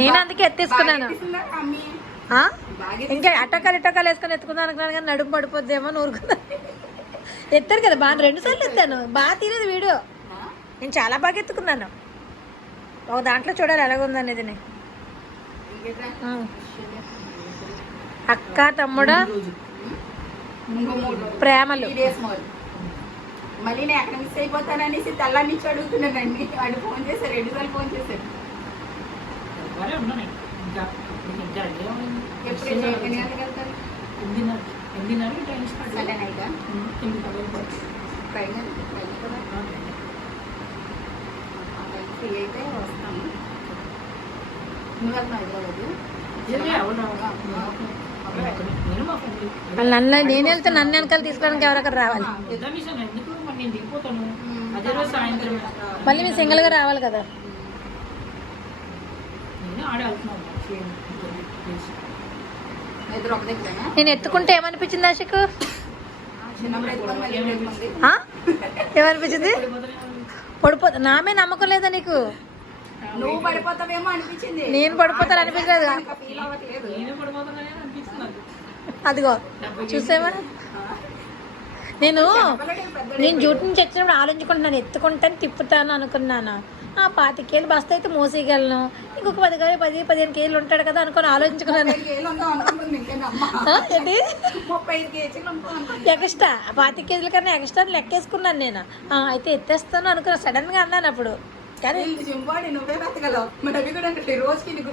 నేను అందుకే ఎత్తేసుకున్నాను. ఇంకా ఇటకాలు వేసుకొని ఎత్తుకుందాం అనుకున్నాను కానీ నడుము పడిపోద్దేమో ఊరుకున్నాను. ఎత్తారు కదా బాగా 2 సార్లు ఎత్తాను. బాగా తీరేది వీడియో. నేను చాలా బాగా ఎత్తుకున్నాను. ఒక దాంట్లో చూడాలి ఎలాగుందనేది. అక్క తమ్ముడు ప్రేమలు. మళ్ళీ నేను ఎక్కడ మిస్ అయిపోతాననేసి తెల్లా నుంచి అడుగుతున్నానండి. వాడు ఫోన్ చేశారు, 2 సార్లు ఫోన్ చేశారు. ఎప్పుడు ఎన్ని గంటలకు వెళ్తారు? 8:30 సండే నైట్ ఫ్రీ అయితే వస్తాము. నువ్వు వెళ్తున్నావు నన్ను నేను వెళ్తే నన్ను వెనకాల తీసుకోవడానికి ఎవరక్కడ రావాలి. మళ్ళీ మీ సింగిల్గా రావాలి కదా. నేను ఎత్తుకుంటే ఏమనిపించింది ఆశకు? ఏమనిపించింది? పడిపోతా. నామే నమ్మకం లేదా నీకు? నువ్వు పడిపోతావేమో అనిపించింది. నేను పడిపోతాను అనిపించలేదు. అదిగో చూసావా, నేను డ్యూటీ నుంచి వచ్చినప్పుడు ఆలోచించుకుంటున్నాను, ఎత్తుకుంటాను తిప్పుతాను అనుకున్నాను. 25 కేజీలు బస్తా అయితే మోసేయగలను, ఇంకొక 10-15 కేజీలు ఉంటాడు కదా అనుకుని ఆలోచించుకున్నాను. ఏంటి ఎక్స్ట్రా 25 కేజీల కన్నా ఎక్స్ట్రా లెక్కేసుకున్నాను నేను. అయితే ఎత్తేస్తాను అనుకున్నా సడన్ గా అన్నాను అప్పుడు. కానీ నువ్వే బతకగలవు. రోజుకి నీకు